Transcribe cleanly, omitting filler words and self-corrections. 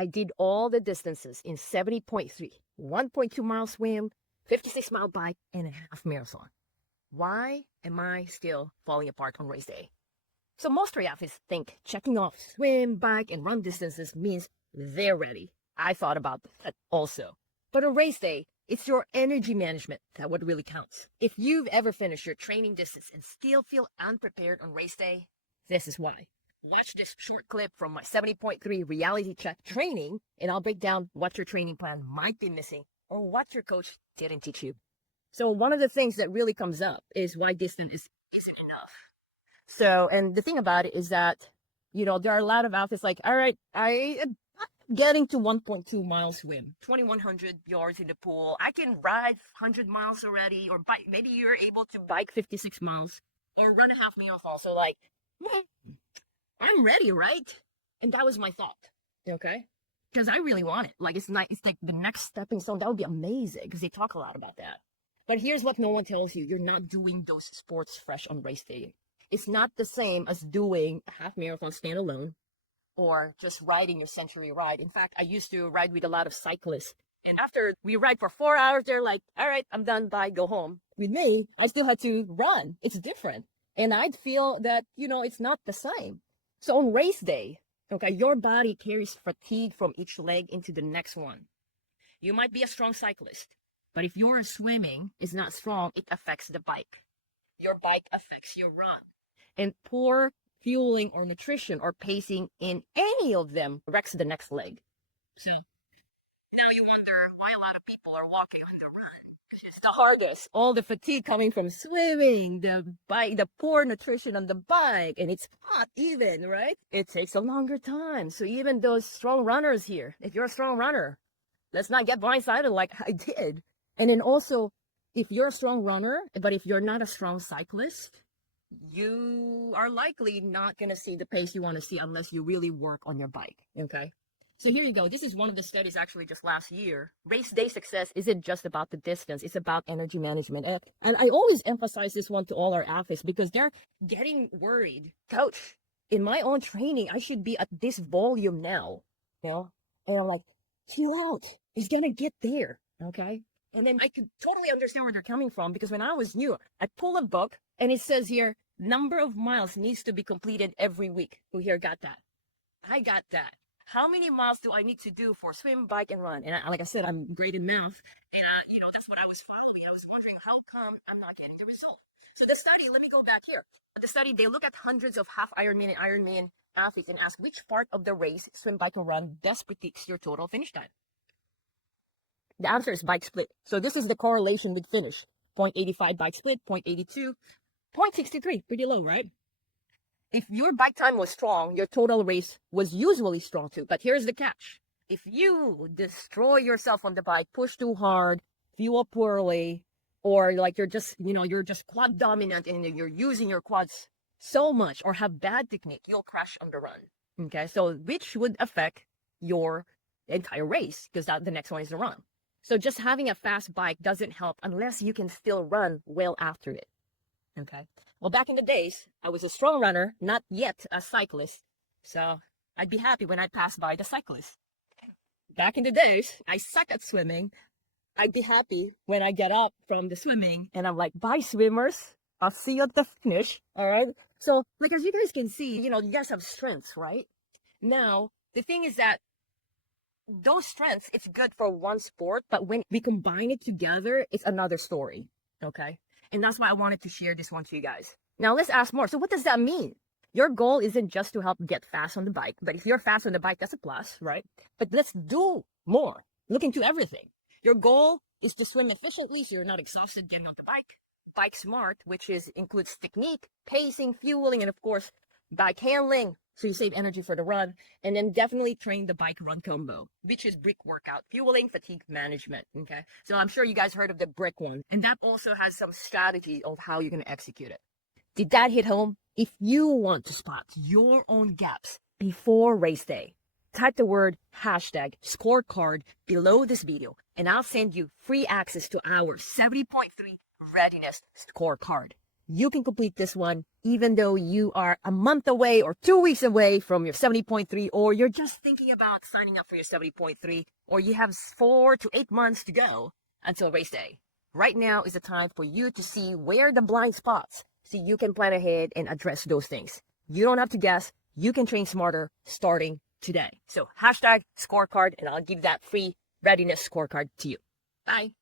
I did all the distances in 70.3, 1.2 mile swim, 56-mile bike, and a half marathon. Why am I still falling apart on race day? So most triathletes think checking off swim, bike, and run distances means they're ready. I thought about that also. But on race day, it's your energy management that what really counts. If you've ever finished your training distance and still feel unprepared on race day, this is why. Watch this short clip from my 70.3 reality check training, and I'll break down what your training plan might be missing or what your coach didn't teach you. So one of the things that really comes up is why distance isn't enough. So, and the thing about it is that, there are a lot of athletes like, all right, I'm getting to 1.2 mile swim, 2,100 yards in the pool. I can ride 100 miles already, or bike. Maybe you're able to bike 56 miles or run a half marathon. So like, I'm ready, right? And that was my thought, okay? Because I really want it. Like, it's like the next stepping stone. That would be amazing because they talk a lot about that. But here's what no one tells you. You're not doing those sports fresh on race day. It's not the same as doing a half marathon standalone or just riding your century ride. In fact, I used to ride with a lot of cyclists. And after we ride for 4 hours, they're like, all right, I'm done, bye, go home. With me, I still had to run. It's different. And I'd feel that, it's not the same. So on race day, okay, your body carries fatigue from each leg into the next one. You might be a strong cyclist, but if your swimming is not strong, it affects the bike. Your bike affects your run. And poor fueling or nutrition or pacing in any of them wrecks the next leg. So now you wonder why a lot of people are walking on the run. It's the hardest. All the fatigue coming from swimming, the bike, the poor nutrition on the bike, and it's hot even, right? It takes a longer time. So even those strong runners here, if you're a strong runner, let's not get blindsided like I did. And then also, if you're a strong runner, but if you're not a strong cyclist, you are likely not going to see the pace you want to see unless you really work on your bike, okay? So here you go. This is one of the studies actually just last year. Race day success isn't just about the distance. It's about energy management. And I always emphasize this one to all our athletes because they're getting worried. Coach, in my own training, I should be at this volume now, And I'm like, chill out. It's going to get there, okay? And then I could totally understand where they're coming from because when I was new, I pull a book and it says here, number of miles needs to be completed every week. Who here got that? I got that. How many miles do I need to do for swim, bike, and run? And like I said, I'm great in math. And, that's what I was following. I was wondering, how come I'm not getting the result? So the study, let me go back here. The study, they look at hundreds of half Ironman and Ironman athletes and ask which part of the race, swim, bike, or run, best predicts your total finish time. The answer is bike split. So this is the correlation with finish. 0.85 bike split, 0.82, 0.63. Pretty low, right? If your bike time was strong, your total race was usually strong too. But here's the catch. If you destroy yourself on the bike, push too hard, fuel poorly, or like you're just quad dominant and you're using your quads so much or have bad technique, you'll crash on the run. Okay, so which would affect your entire race because the next one is the run. So just having a fast bike doesn't help unless you can still run well after it. Okay. Well, back in the days, I was a strong runner, not yet a cyclist. So I'd be happy when I passed by the cyclist. Back in the days, I suck at swimming. I'd be happy when I get up from the swimming and I'm like, bye swimmers. I'll see you at the finish. All right. So like, as you guys can see, you guys have strengths, right? Now, the thing is that those strengths, it's good for one sport, but when we combine it together, it's another story. Okay. And that's why I wanted to share this one to you guys. Now let's ask more. So what does that mean? Your goal isn't just to help get fast on the bike, but if you're fast on the bike, that's a plus, right? But let's do more. Look into everything. Your goal is to swim efficiently so you're not exhausted getting on the bike. Bike smart, which includes technique, pacing, fueling, and of course, bike handling. So you save energy for the run. And then definitely train the bike run combo, which is brick workout, fueling, fatigue management. Okay. So I'm sure you guys heard of the brick one. And that also has some strategy of how you're going to execute it. Did that hit home? If you want to spot your own gaps before race day, type the word #scorecard below this video, and I'll send you free access to our 70.3 readiness scorecard. you can complete this one even though you are a month away or 2 weeks away from your 70.3, or you're just thinking about signing up for your 70.3, or you have 4 to 8 months to go until race day. Right now is the time for you to see where the blind spots, so you can plan ahead and address those things. You don't have to guess. You can train smarter starting today. So hashtag scorecard, and I'll give that free readiness scorecard to you. Bye.